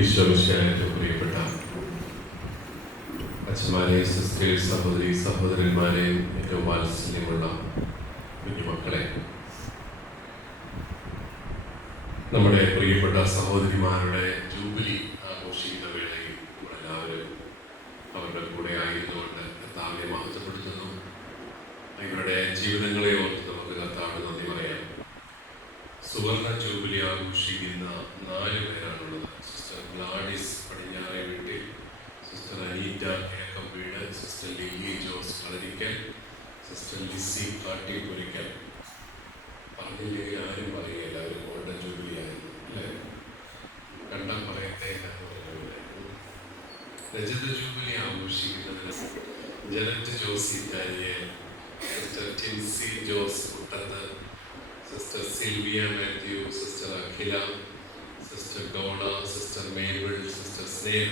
ഈശ്വരവിശ്വാസത്തെ പ്രിയപ്പെട്ട അച്ഛന്മാരെ സിസ്റ്റേഴ്സ് സഹോദരി സഹോദരന്മാരെ ഏറ്റവും വാത്സല്യമുള്ള കുഞ്ഞുമക്കളെ നമ്മുടെ പ്രിയപ്പെട്ട സഹോദരിമാരുടെ ജൂബിലി ആഘോഷിക്കുന്ന വേളയിൽ നമ്മളെല്ലാവരും അവരുടെ കൂടെ ആയിരുന്നുകൊണ്ട് കർത്താവിനെ മഹത്വപ്പെടുത്തുന്നു. ഇവരുടെ ജീവിതങ്ങളെ ഓർത്ത് നമുക്ക് കർത്താവിന് നന്ദി പറയാം സുവർണ ജൂബിലി ആഘോഷിക്കുന്ന നാല് പേരാണുള്ളത്. സിസ്റ്റർ ഗ്ലാഡിസ് പടിഞ്ഞാറെ വീട്ടിൽ സിസ്റ്റർ അനീറ്റ കിഴക്കം വീട് സിസ്റ്റർ ലില്ലി ജോസ് കളരിക്കൽ സിസ്റ്റർ ലിസി കാട്ടി പൊരിക്കൽ പറഞ്ഞില്ലെങ്കിൽ ആരും പറയുകയില്ല അവർ ഗോൾഡൻ ജൂബിലി ആയിരുന്നു അല്ലേ? കണ്ടാൽ പറഞ്ഞത്. രജത jubilee ആഘോഷിക്കുന്നതിന് Janet Jose Italian sister Tincy Jose Kuttath sister Silvia Mathew sister Akhila sister Donna sister Mable sister Sneha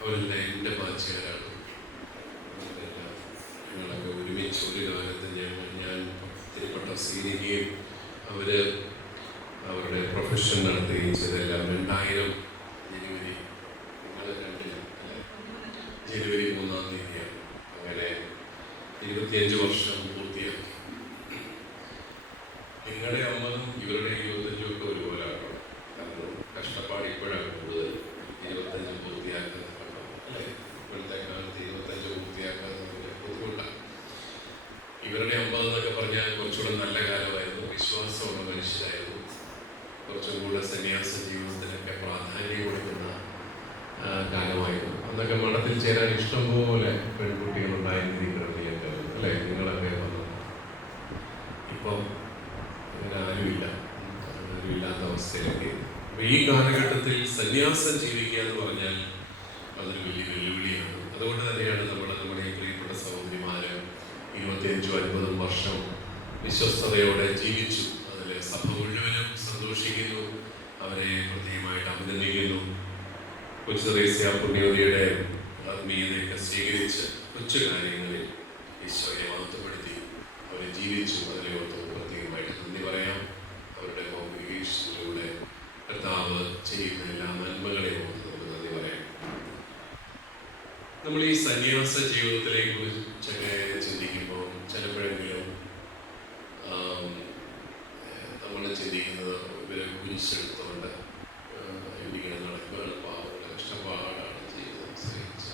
അവരെല്ലാം എന്റെ ബാച്ചുകാരാണ് ഞങ്ങളൊക്കെ ഒരുമിച്ച് ഒരു കാലത്ത് ഞങ്ങൾ ഞാൻ തിരുപ്പട്ട സീനിക്കുകയും അവർ അവരുടെ പ്രൊഫഷൻ നടത്തുകയും ചെയ്തെല്ലാം രണ്ടായിരം ജനുവരി? ജനുവരി മൂന്നാം തീയതിയാണ്. അങ്ങനെ ഇരുപത്തിയഞ്ച് വർഷം പൂർത്തിയാക്കി. നിങ്ങളുടെ അമ്മതും ഇവരുടെ ഇരുപത്തഞ്ചും ഒക്കെ ഒരുപോലെ ആക്കണം കാരണം കഷ്ടപ്പാട് ഇപ്പോഴാണ് കൂടുതൽ. ഇരുപത്തഞ്ച് പൂർത്തിയാക്കുന്നത് അല്ലേ? ഇപ്പോഴത്തെ കാലത്ത് ഇരുപത്തഞ്ച് പൂർത്തിയാക്കുന്നത് ബുദ്ധിമുട്ടാണ് ഇവരുടെ അമ്പത് എന്നൊക്കെ പറഞ്ഞാൽ കുറച്ചുകൂടെ നല്ല കാലമായിരുന്നു. വിശ്വാസമുള്ള മനുഷ്യരായിരുന്നു. കുറച്ചും കൂടെ സന്യാസ ജീവിതത്തിനൊക്കെ പ്രാധാന്യം കൊടുക്കുന്ന കാലമായിരുന്നു. അന്നൊക്കെ മഠത്തിൽ ചേരാൻ ഇഷ്ടംപോലെ പെൺകുട്ടികളുണ്ടായിരുന്നു ഈ ക്രമീയൊക്കെ അല്ലേ? നിങ്ങളൊക്കെ വന്നു. ഇപ്പം ആരുമില്ല. അവസ്ഥയിലൊക്കെ. അപ്പൊ ഈ കാലഘട്ടത്തിൽ സന്യാസം ജീവിക്കുക എന്ന് പറഞ്ഞാൽ അതൊരു വലിയ വെല്ലുവിളിയാണ്. അതുകൊണ്ട് തന്നെയാണ് നമ്മൾ നമ്മുടെ പ്രിയപ്പെട്ട സഹോദരിമാര് ഇരുപത്തിയഞ്ചും അൻപതും വർഷം വിശ്വസ്തയോടെ ജീവിച്ചു. അതിൽ സഭ മുഴുവനും സന്തോഷിക്കുന്നു. അവരെ പ്രത്യേകമായിട്ട് അഭിനന്ദിക്കുന്നു. കൊച്ചു റേസ്യ പുണ്യവതിയുടെ ആത്മീയതയൊക്കെ സ്വീകരിച്ച് കൊച്ചു കാര്യങ്ങളിൽ ഈശോയെ മഹത്വപ്പെടുത്തി അവരെ ജീവിച്ചു. അതിനെ ഓർത്ത് പ്രത്യേകമായിട്ട് നന്ദി പറയാം. കോൺഗ്രിഗേഷനിലൂടെ കർത്താവ് ചെയ്യുന്ന എല്ലാ നന്മകളെയും ഓർത്ത് നമുക്ക് നന്ദി പറയാം. നമ്മൾ ഈ സന്യാസ ജീവിതത്തിലെ കുറിച്ചൊക്കെ ചിന്തിക്കുമ്പോൾ ചിലപ്പോഴെങ്കിലും നമ്മൾ ചിന്തിക്കുന്നത് ഇവരെ കുരിശെടുത്തുകൊണ്ട് ഇങ്ങനെ നടക്കുക പാവങ്ങളുടെ കഷ്ടപ്പാടാണ് ജീവിതം ശ്രമിച്ച്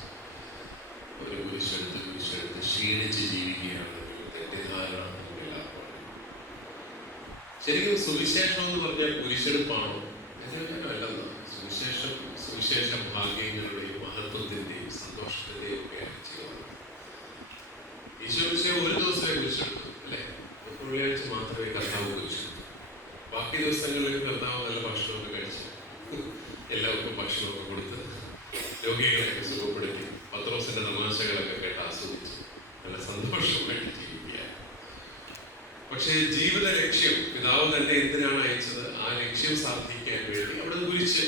ഒരു കുരിശെടുത്ത് കുരിശെടുത്ത് ക്ഷീണിച്ച് ജീവിക്കുകയാണ് ഒരു തെറ്റിദ്ധാരണ നമുക്കെല്ലാവർക്കും ശരിക്കും സുവിശേഷം എന്ന് പറഞ്ഞാൽ കുരിശെടുപ്പാണോ? സുവിശേഷം സുവിശേഷ ഭാഗ്യങ്ങളുടെയും മഹത്വത്തിന്റെയും സന്തോഷത്തിന്റെയും ഒക്കെ ചെയ്യുന്നത് ഒരു ദിവസമേ കുരിശെടുത്തു അല്ലേ? വെള്ളിയാഴ്ച മാത്രമേ കർത്താവ് കുരിശെടുത്തു. ബാക്കി ദിവസങ്ങളിൽ കർത്താവ് നല്ല ഭക്ഷണമൊക്കെ കഴിച്ച് എല്ലാവർക്കും ഭക്ഷണമൊക്കെ കൊടുത്ത് രോഗികളെയൊക്കെ സുഖപ്പെടുത്തി പത്രോസിന്റെ തമാശകളൊക്കെ കേട്ട് ആസ്വദിച്ചു നല്ല സന്തോഷം ജീവിക്കുക പക്ഷേ ജീവിത ലക്ഷ്യം പിതാവ് തന്നെ എന്തിനാണ് അയച്ചത്? ആ ലക്ഷ്യം സാധിക്കാൻ വേണ്ടി അവിടെ കുരിച്ച്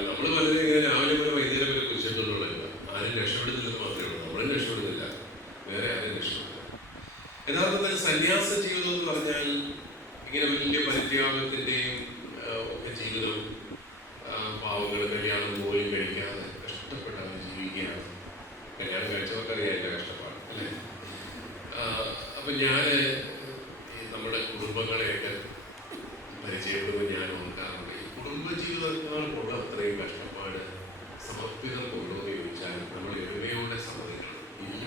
നമ്മൾ പലരും ഇങ്ങനെ രാവിലെ പോലെ വൈകുന്നേരം വരെ കുരിച്ചിട്ടുള്ളതല്ല ആരും രക്ഷപ്പെടുന്നില്ലെന്ന് മാത്രമേ ഉള്ളൂ. നമ്മളും രക്ഷപ്പെടുന്നില്ല. വേറെ ആരും രക്ഷപ്പെടില്ല യഥാർത്ഥത്തിൽ സന്യാസ ജീവിതം എന്ന് പറഞ്ഞാൽ ഇങ്ങനെ വലിയ പരിത്യാഗത്തിന്റെയും ഒക്കെ ജീവിതം പാവങ്ങൾ കല്യാണം പോലും കഴിക്കാതെ കഷ്ടപ്പെട്ടാണ് ജീവിക്കുകയാണ് കല്യാണം കഴിച്ചവർക്കറിയാം ആഹ് അപ്പൊ ഞാൻ നമ്മുടെ കുടുംബങ്ങളെയൊക്കെ പരിചയപ്പെടുമ്പോൾ ഞാൻ ഓർക്കാറുണ്ട് ഈ കുടുംബജീവിതങ്ങൾ ജീവിതത്തിനാൾ കൊണ്ട് അത്രയും കഷ്ടപ്പാട് സമർപ്പിതം കൊണ്ടോ എന്ന് ചോദിച്ചാൽ നമ്മൾ എളിമയോടെ സമ്മതിക്കണം ഇല്ല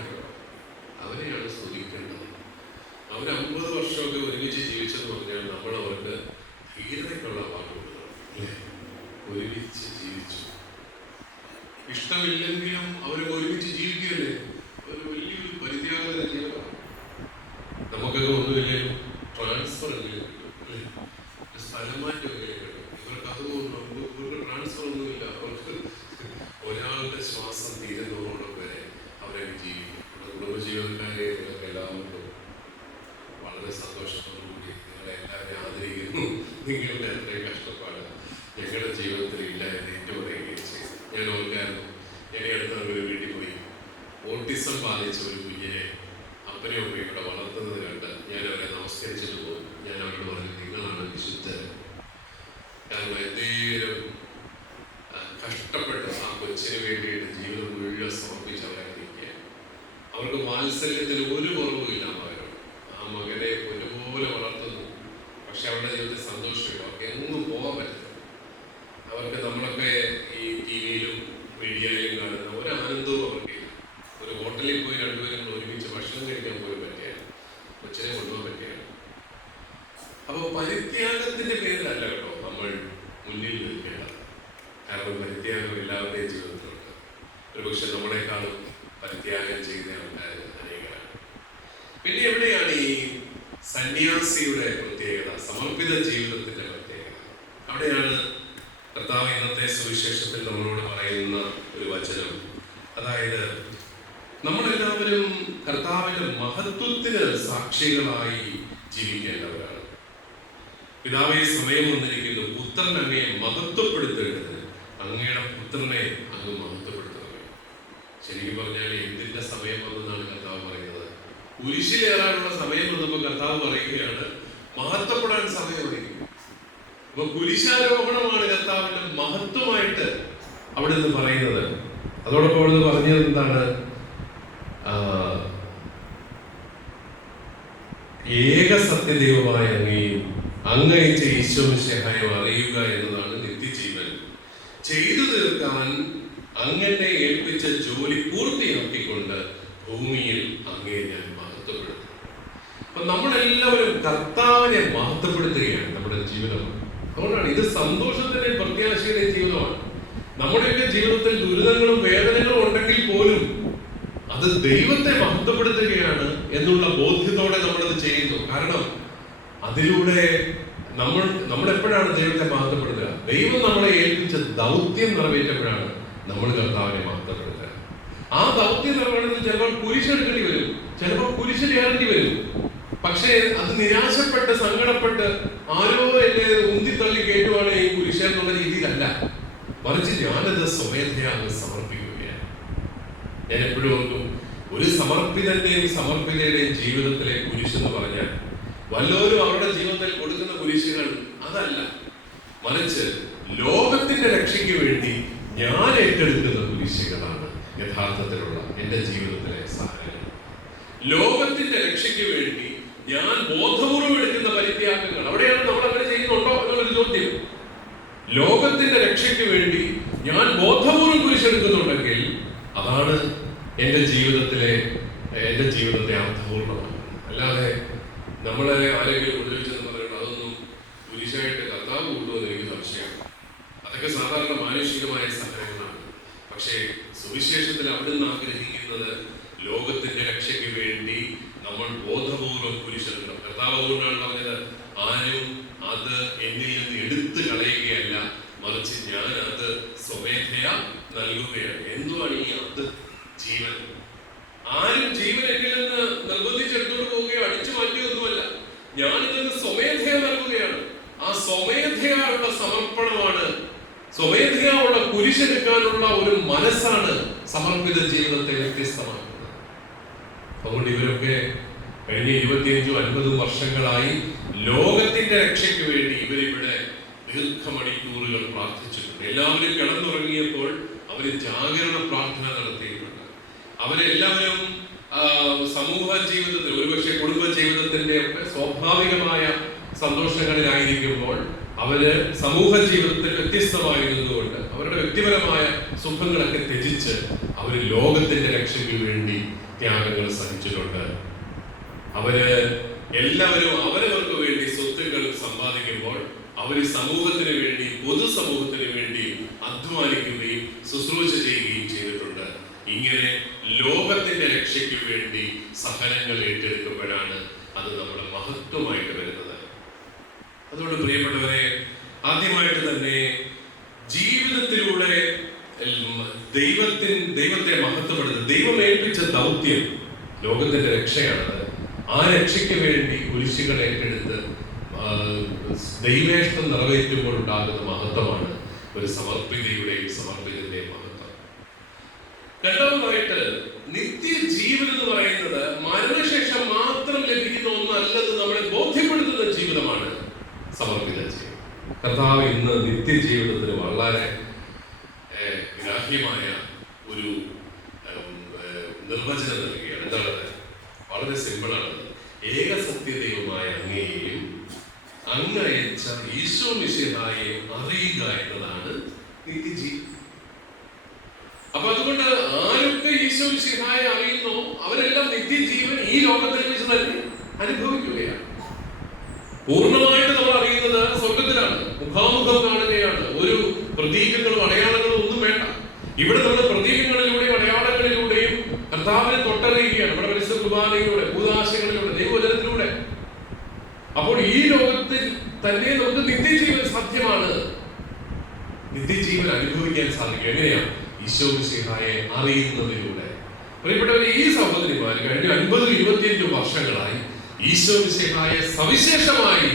അവരെയാണ് സ്തുതിക്കേണ്ടത് അവർ അമ്പത് വർഷമൊക്കെ ഒരുമിച്ച് ജീവിച്ചെന്ന് പറഞ്ഞാൽ നമ്മൾ അവർക്ക് ധീരതയ്ക്കുള്ള അവാർഡ് കൊടുക്കണം അല്ലേ ഒരുമിച്ച് ജീവിച്ചു ഇഷ്ടമില്ലെങ്കിലും അവർ ഒരുമിച്ച് ജീവിക്കുകയല്ലേ ഒരു വലിയൊരു പരിത്യാഗത ജീവിതമാണ് നമുക്കൊക്കെ ഒന്നുമില്ലെങ്കിലും ട്രാൻസ്ഫർ എങ്കിലും കിട്ടും, അല്ലേ? ഒരു സ്ഥലം മാറ്റം എങ്കിലും കിട്ടും. ഇവർക്ക് അതൊന്നും ഇവർക്ക് ട്രാൻസ്ഫർ ഒന്നുമില്ല അവർക്ക് ഒരാളുടെ ശ്വാസം തീരുന്നതോടെ വരെ അവരെ ജീവിക്കും നമ്മുടെ കുടുംബജീവിതക്കാരെ നിങ്ങൾക്ക് എല്ലാവർക്കും വളരെ സന്തോഷത്തോടുകൂടി നിങ്ങളെ എല്ലാവരും ആദരിക്കുന്നു നിങ്ങളുടെ അത്രയും കഷ്ടപ്പാട് ഞങ്ങളുടെ ജീവിതത്തിൽ ഇല്ല എന്ന് ഏറ്റു പറയുകയും ചെയ്തു ഞാൻ ഓർക്കായിരുന്നു എന്നെ അടുത്ത കൊച്ചിന് വേണ്ടിയിട്ട് ജീവിതം മുഴുവൻ സമർപ്പിച്ച് അവരെ നിൽക്കുക അവർക്ക് വാത്സല്യത്തിൽ ഒരു കുറവുമില്ല. പിതാവെ സമയം വന്നിരിക്കുന്നു. പുത്രൻ അങ്ങയെ മഹത്വപ്പെടുത്തേണ്ടത് അങ്ങയുടെ പുത്രനെ അങ്ങ് മഹത്വപ്പെടുത്തണമേ. ശരിക്കും പറഞ്ഞാൽ എന്തിന്റെ സമയം വന്നെന്നാണ് കർത്താവ് പറയുന്നത്? കുരിശിലേറാനുള്ള സമയം വന്നപ്പോൾ കർത്താവ് പറയുകയാണ് മഹത്വപ്പെടാൻ സമയം വന്നിരിക്കുന്നു. അപ്പൊ കുരിശാരോഹണമാണ് കർത്താവിന്റെ മഹത്വമായിട്ട് അവിടെ നിന്ന് പറയുന്നത്. അതോടൊപ്പം അവിടെ നിന്ന് പറഞ്ഞത് എന്താണ്? ഏക സത്യദൈവമായ അങ്ങയും അങ്ങയച്ച ഈശ്വരശേഹായം അറിയുക എന്നതാണ് നിത്യജീവൻ. ചെയ്തു തീർക്കാൻ അങ്ങനെ ഏൽപ്പിച്ച ജോലി പൂർത്തിയാക്കിക്കൊണ്ട് ഭൂമിയിൽ അങ്ങേ ഞാൻ മഹത്വപ്പെടുത്തും. അപ്പൊ നമ്മളെല്ലാവരും കർത്താവിനെ മഹത്വപ്പെടുത്തുകയാണ് നമ്മുടെ ജീവിതം. അതുകൊണ്ടാണ് ഇത് സന്തോഷത്തിന്റെ പ്രത്യാശയുടെ ജീവിതമാണ്. നമ്മുടെയൊക്കെ ജീവിതത്തിൽ ദുരിതങ്ങളും വേദനകളും ഉണ്ടെങ്കിൽ പോലും അത് ദൈവത്തെ മഹത്വപ്പെടുത്തുകയാണ് എന്നുള്ള ബോധ്യത്തോടെ നമ്മളത് ചെയ്യുന്നു. കാരണം അതിലൂടെ നമ്മൾ നമ്മൾ എപ്പോഴാണ് ദൈവത്തെ മഹത്വപ്പെടുത്തുക? ദൈവം നമ്മളെ ഏൽപ്പിച്ച ദൗത്യം നിറവേറ്റപ്പോഴാണ് നമ്മൾ കർത്താവിനെ മഹത്വപ്പെടുത്തുക. ആ ദൗത്യം നിറവേറ്റുന്നത് ചിലപ്പോൾ കുരിശെടുക്കേണ്ടി വരും. ചിലപ്പോൾ കുരിശിലേറേണ്ടി വരും. പക്ഷേ അത് നിരാശപ്പെട്ട് സങ്കടപ്പെട്ട് ആരോ എന്നെ ഉന്തിത്തള്ളി കേട്ടുവാണ് ഈ കുരിശ എന്നുള്ള രീതിയിലല്ല. മറിച്ച് ഞാനത് സ്വമേധയാ സമർപ്പിക്കുകയാണ്. ഞാൻ എപ്പോഴും ഒരു സമർപ്പിതന്റെയും സമർപ്പിതയുടെയും ജീവിതത്തിലെ കുരിശ് എന്ന് പറഞ്ഞാൽ വല്ലവരും അവരുടെ ജീവിതത്തിൽ കൊടുക്കുന്ന കുരിശുകൾ അതല്ല. മറിച്ച് ലോകത്തിന്റെ രക്ഷയ്ക്ക് വേണ്ടി ഞാൻ ഏറ്റെടുക്കുന്ന കുരിശുകളാണ് യഥാർത്ഥത്തിലുള്ള എന്റെ ജീവിതത്തിലെ സഹായം ലോകത്തിന്റെ രക്ഷയ്ക്ക് വേണ്ടി ഞാൻ ബോധപൂർവം എടുക്കുന്ന പരിത്യാഗങ്ങൾ. അവിടെയാണ് നമ്മൾ അങ്ങനെ ചെയ്യുന്നുണ്ടോ എന്നുള്ളൊരു ചോദ്യം. ലോകത്തിന്റെ രക്ഷയ്ക്ക് വേണ്ടി ഞാൻ ബോധപൂർവം കുരിശെടുക്കുന്നുണ്ടെങ്കിൽ അതാണ് എന്റെ ജീവിതത്തിലെ എന്റെ ജീവിതത്തെ അർത്ഥപൂർണമാണ് അല്ലാതെ നമ്മളെ ആരെങ്കിലും ഉപദ്രവിച്ചെന്ന് പറയുന്നത് അതൊന്നും കുരിശായിട്ട് കർത്താവ് കൊണ്ടുവന്ന് എനിക്ക് സംശയമാണ്. അതൊക്കെ സാധാരണ മാനുഷികമായ സഹായങ്ങളാണ് പക്ഷേ സുവിശേഷത്തിൽ അവിടുന്ന് ആഗ്രഹിക്കുന്നത് ലോകത്തിന്റെ രക്ഷയ്ക്ക് വേണ്ടി നമ്മൾ ബോധപൂർവം കുരിശെടുക്കണം കർത്താവ് അതുകൊണ്ടാണ് പറഞ്ഞത് ആരും അത് എന്നിൽ നിന്ന് എടുത്തു കളയുകയല്ല മറിച്ച് ഞാൻ അത് സ്വമേധയാ നൽകുകയാണ്. എന്തുവാണ് ഈ അത് ജീവൻ? ആരും ജീവൻ എന്നിൽ നിന്ന് നിർബന്ധിച്ചെടുത്തോണ്ട് പോവുകയോ അടിച്ചു മാറ്റിയൊന്നുമല്ല ഞാൻ ഇതിന് സ്വമേധയാ നൽകുകയാണ്. ആ സ്വമേധയായുള്ള സമർപ്പണമാണ് സ്വമേധയായുള്ള കുരിശെടുക്കാനുള്ള ഒരു മനസ്സാണ് സമർപ്പിത ജീവിതത്തെ വ്യത്യസ്തമാക്കുന്നത്. അതുകൊണ്ട് ഇവരൊക്കെ കഴിഞ്ഞ ഇരുപത്തിയഞ്ചും അൻപതും വർഷങ്ങളായി ലോകത്തിന്റെ രക്ഷയ്ക്ക് വേണ്ടി ഇവരിവിടെ ദീർഘമണിക്കൂറുകൾ പ്രാർത്ഥിച്ചിട്ടുണ്ട്. എല്ലാവരും കിടന്നുറങ്ങിയപ്പോൾ അവർ ജാഗരണ പ്രാർത്ഥന നടത്തിയിട്ടുണ്ട് അവരെല്ലാവരും സമൂഹ ജീവിതത്തിൽ ഒരുപക്ഷെ കുടുംബ ജീവിതത്തിന്റെ സ്വാഭാവികമായ സന്തോഷങ്ങളിലായിരിക്കുമ്പോൾ അവർ സമൂഹ ജീവിതത്തിൽ വ്യത്യസ്തമായിരുന്നതുകൊണ്ട് അവരുടെ വ്യക്തിപരമായ സുഖങ്ങളൊക്കെ ത്യജിച്ച് അവർ ലോകത്തിന്റെ രക്ഷയ്ക്ക് വേണ്ടി ത്യാഗങ്ങൾ സഹിച്ചിട്ടുണ്ട്. അവർ എല്ലാവരും അവരവർക്ക് വേണ്ടി സ്വത്തുക്കൾ സമ്പാദിക്കുമ്പോൾ അവർ സമൂഹത്തിന് വേണ്ടി പൊതുസമൂഹത്തിന് വേണ്ടി അധ്വാനിക്കുകയും ശുശ്രൂഷ ചെയ്യുകയും ചെയ്തിട്ടുണ്ട്. ഇങ്ങനെ ലോകത്തിന്റെ രക്ഷയ്ക്ക് വേണ്ടി സഹനങ്ങൾ ഏറ്റെടുക്കുമ്പോഴാണ് അത് നമ്മുടെ മഹത്വമായിട്ട് വരുന്നത്. അതുകൊണ്ട് പ്രിയപ്പെട്ടവരെ ആദ്യമായിട്ട് തന്നെ ജീവിതത്തിലൂടെ ദൈവത്തിൻ ദൈവത്തെ മഹത്വപ്പെടുന്നത് ദൈവം ഏൽപ്പിച്ച ദൗത്യം ലോകത്തിന്റെ രക്ഷയാണത്. ആ രക്ഷയ്ക്ക് വേണ്ടി കുരിശുകൾ ഏറ്റെടുത്ത് ദൈവേഷ്ടം നിറവേറ്റുമ്പോൾ ഉണ്ടാകുന്ന മഹത്വമാണ് ഒരു സമർപ്പിതയുടെയും സമർപ്പിതന്റെയും മഹത്വം. രണ്ടാമതായിട്ട് നിത്യജീവൻ എന്ന് പറയുന്നത് മരണശേഷം മാത്രം ലഭിക്കുന്ന ഒന്നല്ലെന്ന് നമ്മളെ ബോധ്യപ്പെടുത്തുന്ന ജീവിതമാണ് സമർപ്പിത ജീവിതം. കർത്താവ് ഇന്ന് നിത്യജീവിതത്തിന് വളരെ ഗ്രാഹ്യമായ ഒരു നിർവചനം നൽകുകയാണ്. എന്താണത് വളരെ സിമ്പിളാണ്. ഏക സത്യദൈവമായ അങ്ങയെയും അങ്ങയച്ച ഈശോ മിശിഹായെ അറിയുക എന്നതാണ് നിത്യജീവൻ അപ്പൊ അതുകൊണ്ട് ആരൊക്കെ അറിയുന്നു. അവരെല്ലാം നിത്യജീവൻ ഈ ലോകത്തിൽ വെച്ച് തന്നെ അനുഭവിക്കുകയാണ്. പൂർണമായിട്ട് നമ്മൾ അറിയുന്നത് സ്വർഗത്തിലാണ് മുഖാമുഖം കാണുകയാണ്. ഒരു പ്രതീകങ്ങളും അടയാളങ്ങളും ഒന്നും വേണ്ട. ഇവിടെ നമ്മൾ പ്രതീകങ്ങളിലൂടെയും അടയാളങ്ങളിലൂടെയും കർത്താവിനെ തൊട്ടറിയുകയാണ്. നമ്മുടെ പരിശുദ്ധ കുർബാനയിലൂടെ ഭൂതാശയങ്ങളിലൂടെ ദൈവവചനത്തിലൂടെ. അപ്പോൾ ഈ ലോകത്തിൽ തന്നെ നമുക്ക് നിത്യജീവൻ സത്യമാണ് നിത്യജീവൻ അനുഭവിക്കാൻ സാധിക്കും. എങ്ങനെയാണ്? ഈശോ മിശിഹായെ അറിയുന്നതിലൂടെ. പ്രിയപ്പെട്ടവരെ ഈ സഹോദരിമാർ കഴിഞ്ഞ അൻപത് ഇരുപത്തിയഞ്ച് വർഷങ്ങളായി ഈശോ മിശിഹായെ സവിശേഷമായി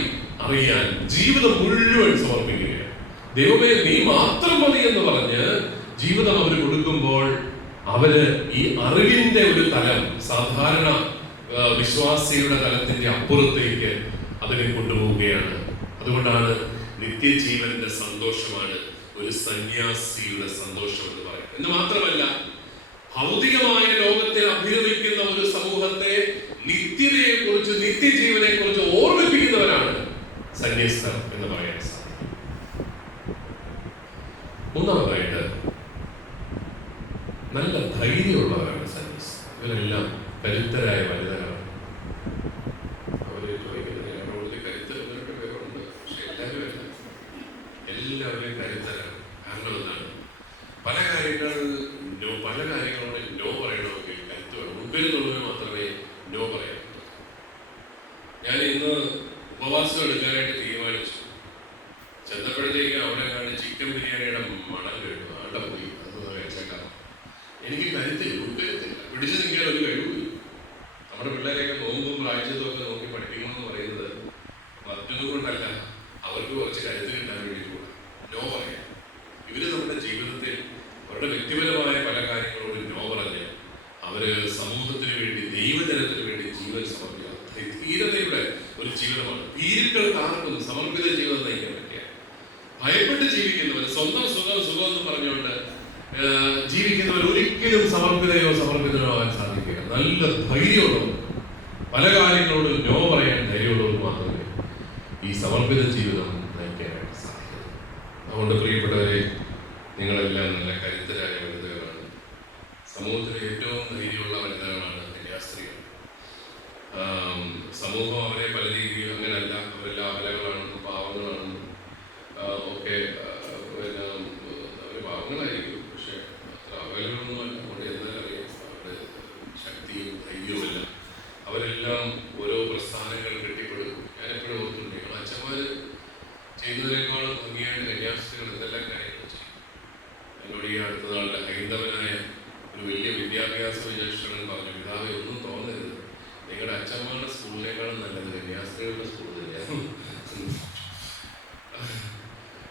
അറിയാൻ ജീവിതം മുഴുവൻ സമർപ്പിക്കുകയാണ്. ദൈവമേ നീ മാത്രം മതി എന്ന് പറഞ്ഞ് ജീവിതം അവർ കൊടുക്കുമ്പോൾ അവർ ഈ അറിവിന്റെ ഒരു തലം സാധാരണ വിശ്വാസിയുടെ തലത്തിന്റെ അപ്പുറത്തേക്ക് അതിനെ കൊണ്ടുപോവുകയാണ്. അതുകൊണ്ടാണ് നിത്യജീവന്റെ സന്തോഷമാണ് ഒരു സന്യാസിയുടെ സന്തോഷം എന്ന് പറയുന്നത് എന്ന് മാത്രമല്ല ഭൗതികമായ ലോകത്തിൽ അഭിനന്ദിക്കുന്ന ഒരു സമൂഹത്തെ നിത്യതയെ കുറിച്ച് നിത്യജീവനെ കുറിച്ച് ഓർമ്മിപ്പിക്കുന്നവരാണ് സന്യസ്തർ എന്ന് പറയാൻ സാധിക്കും മൂന്നാമതായിട്ട് നല്ല ധൈര്യമുള്ളവരാണ് സന്യസ് ഇവരെല്ലാം കരുത്തരായ വനിതകളാണ് അവർ ചോദിക്കുന്നത് ഞങ്ങളുടെ കരുത്ത് ഇവരുടെ പേരുണ്ട് പക്ഷെ എല്ലാവരും അല്ല എല്ലാവരും കരുത്തരാണ് കാരണം എന്താണ് പല കാര്യങ്ങൾ നോ പല കാര്യങ്ങളോട് നോ പറയണമെങ്കിൽ കരുത്ത് വേണം മുമ്പിൽ നിന്നുള്ളവർ മാത്രമേ നോ പറയാൻ പറ്റൂ ഞാൻ ഇന്ന് ഉപവാസം എടുക്കാനായിട്ട് തീരുമാനിച്ചു ചെന്നപ്പോഴത്തേക്ക് അവിടെ കാണി ചിക്കൻ ബിരിയാണിയുടെ മണം കേട്ടു ആണ്ട പോയി അതൊന്ന് കഴിച്ചേക്കാം എനിക്ക് കരുത്തില്ല ഉൾക്കരുത്തില്ല പിടിച്ചു നിൽക്കാൻ ഒരു കഴിവില്ല നമ്മുടെ പിള്ളേരെയൊക്കെ നോമ്പും പ്രായച്ചതും ഒക്കെ നോക്കി പഠിപ്പിക്കണമെന്ന് പറയുന്നത് മറ്റൊന്നും കൊണ്ടല്ല അവർക്ക് കുറച്ച് കരുത്ത് കിട്ടാൻ വേണ്ടി കൂടെ നോ പറയാം ഇവർ നമ്മുടെ ജീവിതത്തിൽ അവരുടെ വ്യക്തിപരമായ പല കാര്യങ്ങളോട് നോ പറഞ്ഞ് അവർ സമൂഹത്തിന് വേണ്ടി ദൈവജനത്തിന് വേണ്ടി ജീവൻ സമർപ്പിക്കുക ധീരതയുടെ ഒരു ജീവിതമാണ് ഭീരുക്കൾക്ക് ആർക്കും സമർപ്പിത ജീവിതം നയിക്കാൻ പറ്റിയ ഭയപ്പെട്ട് ജീവിക്കുന്നവർ സ്വന്തം സുഖം സുഖം എന്ന് പറഞ്ഞുകൊണ്ട് ജീവിക്കുന്നവർ ഒരിക്കലും സമർപ്പിതയോ സമർപ്പിതനോ ആവാൻ സാധിക്കുക നല്ല ധൈര്യമുള്ളവർ പല കാര്യങ്ങളോടും നോ പറയാൻ ധൈര്യമുള്ളവർ മാത്രമേ ഈ സമർപ്പിത ജീവിതം നയിക്കാനായിട്ട് സാധിക്കും അതുകൊണ്ട് പ്രിയപ്പെട്ടവരെ നിങ്ങളെല്ലാം നല്ല കരുത്തരായ വനിതകളാണ്. സമൂഹത്തിലെ ഏറ്റവും ധൈര്യമുള്ള വനിതകളാണ് കന്യാസ്ത്രീകൾ സമൂഹം അവരെ പല രീതിയിൽ അങ്ങനെയല്ല അവരെല്ലാം അകലകളാണെന്നും പാവങ്ങളാണെന്നും ആ, ഒക്കെ ആ, പിന്നെ അവർ പാവങ്ങളായിരിക്കും പക്ഷെ അത്ര അകലകളൊന്നുമല്ല കൊണ്ട് എന്നാൽ അറിയാം അവരുടെ ശക്തിയും ധൈര്യവുമല്ല അവരെല്ലാം ഓരോ പ്രസ്ഥാനങ്ങൾ കെട്ടിപ്പടുക്കും ഞാൻ എപ്പോഴും ഓർത്തുണ്ട് ഞങ്ങൾ അച്ഛന്മാര് ചെയ്യുന്നതിനേക്കാളും ഭംഗിയായിട്ട് കന്യാസ്ത്രീകൾ എന്തെല്ലാം കാര്യങ്ങൾ ചെയ്യും എന്നോട് ഈ അടുത്ത ഹൈന്ദവനായ ഒരു വലിയ വിദ്യാഭ്യാസ വിചക്ഷണൻ പറഞ്ഞു പിതാവ് ഒന്നും തോന്നരുത്. നിങ്ങളുടെ അച്ഛന്മാരുടെ സ്കൂളിനേക്കാളും നല്ലത് കന്യാസ്ത്രീകളുടെ സ്കൂൾ തന്നെയാണ്.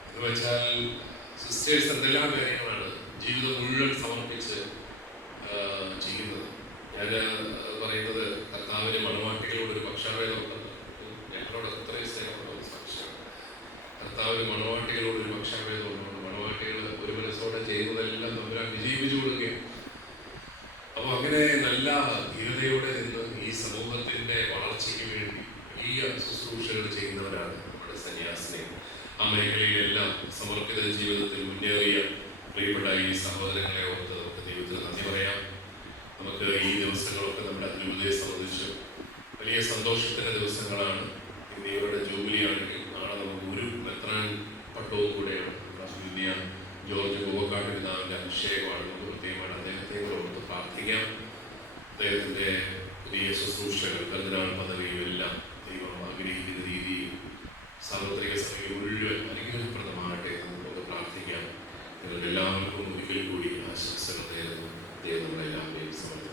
എന്ന് വെച്ചാൽ സിസ്റ്റേഴ്സ് എന്തെല്ലാം കാര്യങ്ങളാണ് ജീവിതം മുഴുവൻ സമർപ്പിച്ച് ആഘോഷത്തിന്റെ ദിവസങ്ങളാണ് ഇന്ത്യയുടെ ജൂബിലിയാണെങ്കിൽ നാളെ നമുക്ക് ഒരു മെത്രാൻ പട്ടവും കൂടെയാണ്. ജോർജ് ഗോവക്കാട്ട് പിതാവിന്റെ അഭിഷേകമാണ് നമുക്ക് പ്രത്യേകമാണ് അദ്ദേഹത്തെ ഓർത്ത് പ്രാർത്ഥിക്കാം. അദ്ദേഹത്തിന്റെ പുതിയ ശുശ്രൂഷകൾ കർദിനാൾ പദവിയും എല്ലാം ദൈവം ആഗ്രഹിക്കുന്ന രീതിയിൽ സാർവത്രിക സഭയിൽ മുഴുവൻ അനുഗ്രഹപ്രദമാകട്ടെ നമുക്ക് പ്രാർത്ഥിക്കാം. നിങ്ങളുടെ എല്ലാവർക്കും ഒരിക്കൽ കൂടി ആശംസകൾ നേരുന്നു. ദൈവം നമ്മളെല്ലാവരെയും സമർപ്പിക്കും